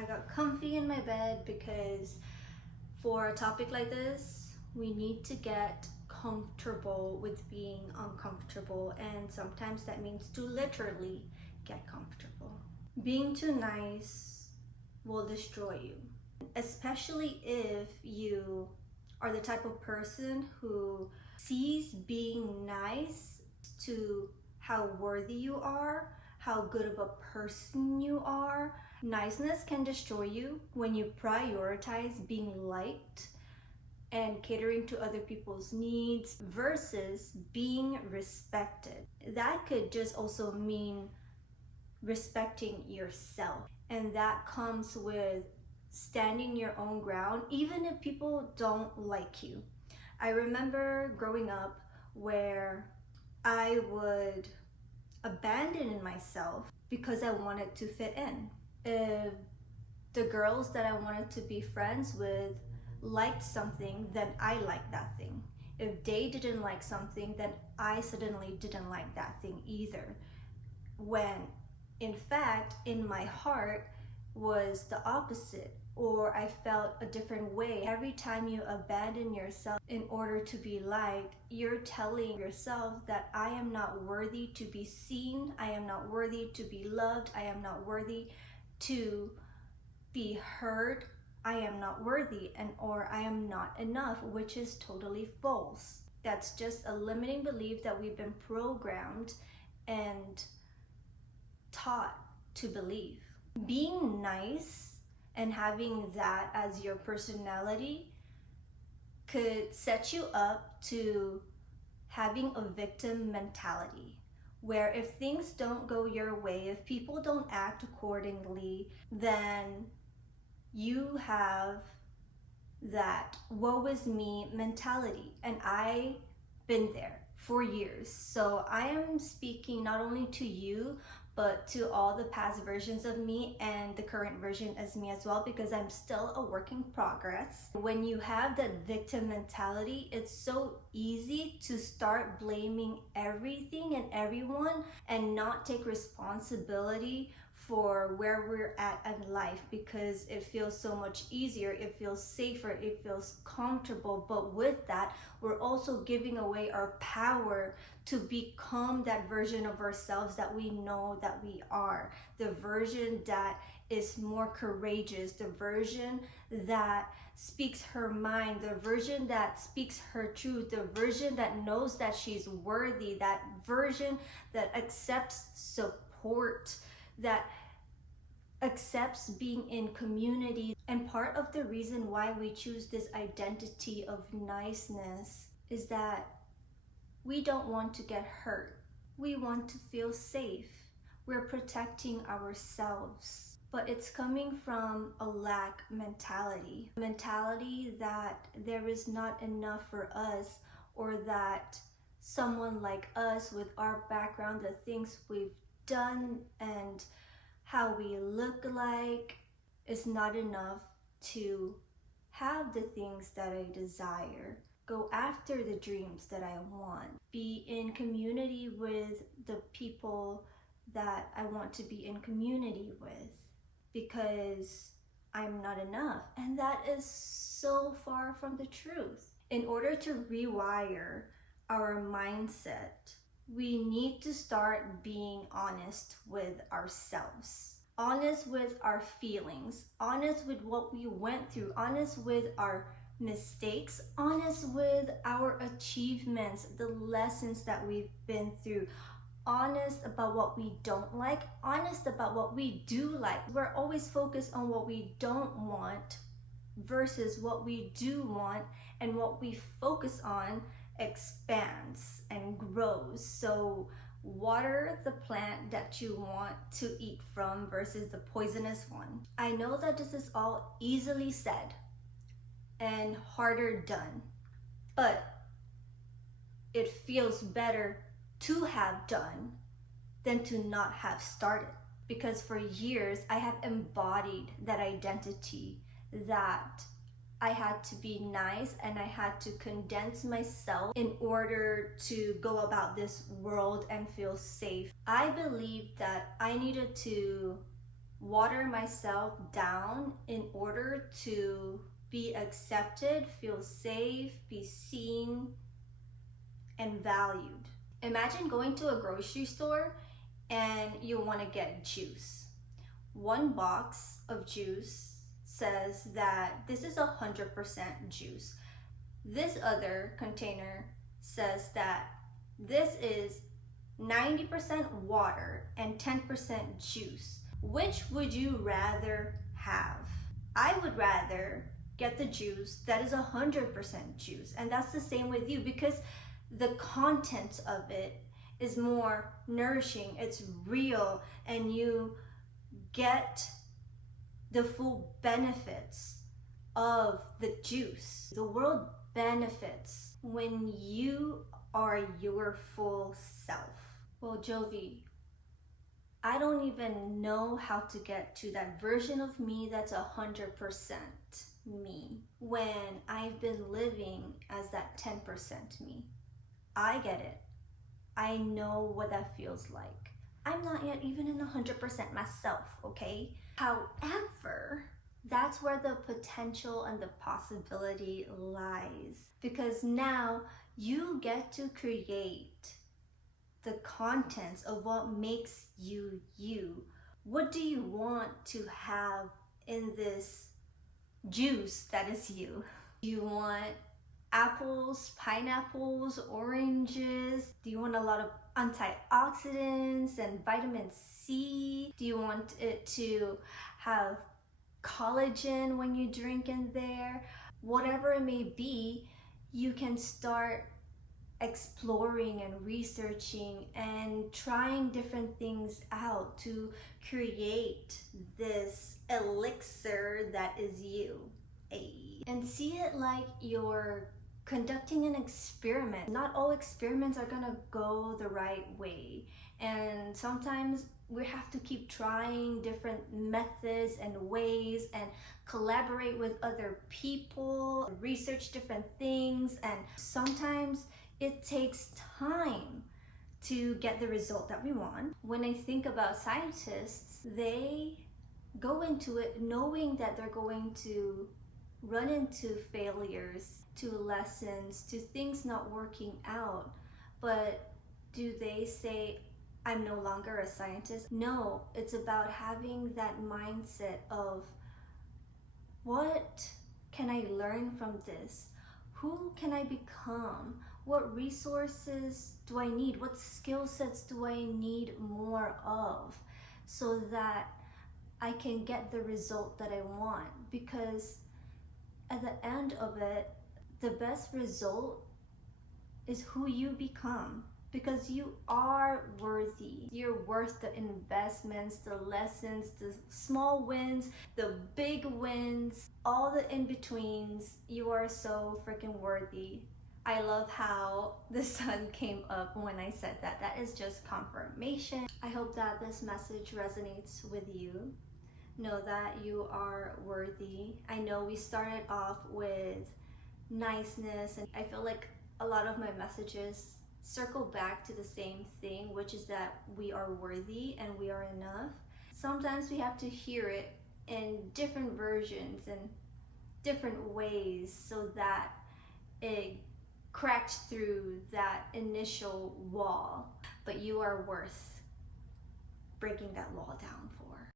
I got comfy in my bed because for a topic like this, we need to get comfortable with being uncomfortable, and sometimes that means to literally get comfortable. Being too nice will destroy you, especially if you are the type of person who sees being nice to how worthy you are, how good of a person you are. Niceness can destroy you when you prioritize being liked and catering to other people's needs versus being respected. That could just also mean respecting yourself, and that comes with standing your own ground even if people don't like you. I remember growing up where I would abandon myself because I wanted to fit in. If the girls that I wanted to be friends with liked something, then I liked that thing. If they didn't like something, then I suddenly didn't like that thing either. When in fact, in my heart was the opposite, or I felt a different way. Every time you abandon yourself in order to be liked, you're telling yourself that I am not worthy to be seen, I am not worthy to be loved, I am not worthy to be heard, I am not worthy, and or I am not enough, which is totally false. That's just a limiting belief that we've been programmed and taught to believe. Being nice and having that as your personality could set you up to having a victim mentality, where if things don't go your way, if people don't act accordingly, then you have that woe is me mentality. And I've been there for years. So I am speaking not only to you, but to all the past versions of me and the current version as me as well, because I'm still a work in progress. When you have that victim mentality, it's so easy to start blaming everything and everyone and not take responsibility for where we're at in life, because it feels so much easier, it feels safer, it feels comfortable. But with that, we're also giving away our power to become that version of ourselves that we know that we are, the version that is more courageous, the version that speaks her mind, the version that speaks her truth, the version that knows that she's worthy, that version that accepts support, that accepts being in community. And part of the reason why we choose this identity of niceness is that we don't want to get hurt. We want to feel safe. We're protecting ourselves. But it's coming from a lack mentality. A mentality that there is not enough for us, or that someone like us with our background, the things we've done and how we look like, is not enough to have the things that I desire, go after the dreams that I want, be in community with the people that I want to be in community with, because I'm not enough. And that is so far from the truth. In order to rewire our mindset, we need to start being honest with ourselves, honest with our feelings, honest with what we went through, honest with our mistakes, honest with our achievements, the lessons that we've been through, honest about what we don't like, honest about what we do like. We're always focused on what we don't want versus what we do want, and what we focus on expands and grows. So water the plant that you want to eat from versus the poisonous one. I know that this is all easily said and harder done, but it feels better to have done than to not have started. Because for years I have embodied that identity, that I had to be nice and I had to condense myself in order to go about this world and feel safe. I believed that I needed to water myself down in order to be accepted, feel safe, be seen, and valued. Imagine going to a grocery store and you want to get juice. One box of juice says that this is 100% juice. This other container says that this is 90% water and 10% juice. Which would you rather have? I would rather get the juice that is 100% juice. And that's the same with you, because the content of it is more nourishing, it's real, and you get the full benefits of the juice. The world benefits when you are your full self. Well, Jovi, I don't even know how to get to that version of me that's 100% me when I've been living as that 10% me. I get it. I know what that feels like. I'm not yet even in 100% myself, okay? However, that's where the potential and the possibility lies, because now you get to create the contents of what makes you you. What do you want to have in this juice that is you? Do you want apples, pineapples, oranges? Do you want a lot of antioxidants and vitamin C? Do you want it to have collagen when you drink in there? Whatever it may be, you can start exploring and researching and trying different things out to create this elixir that is you. And see it like you're conducting an experiment. Not all experiments are gonna go the right way, and sometimes we have to keep trying different methods and ways and collaborate with other people, research different things, and sometimes it takes time to get the result that we want. When I think about scientists, they go into it knowing that they're going to run into failures, to lessons, to things not working out. But do they say, I'm no longer a scientist? No, it's about having that mindset of, what can I learn from this? Who can I become? What resources do I need? What skill sets do I need more of so that I can get the result that I want? Because at the end of it, the best result is who you become, because you are worthy. You're worth the investments, the lessons, the small wins, the big wins, all the in-betweens. You are so freaking worthy. I love how the sun came up when I said that. That is just confirmation. I hope that this message resonates with you. Know that you are worthy. I know we started off with niceness, and I feel like a lot of my messages circle back to the same thing, which is that we are worthy and we are enough. Sometimes we have to hear it in different versions and different ways so that it cracks through that initial wall. But you are worth breaking that wall down.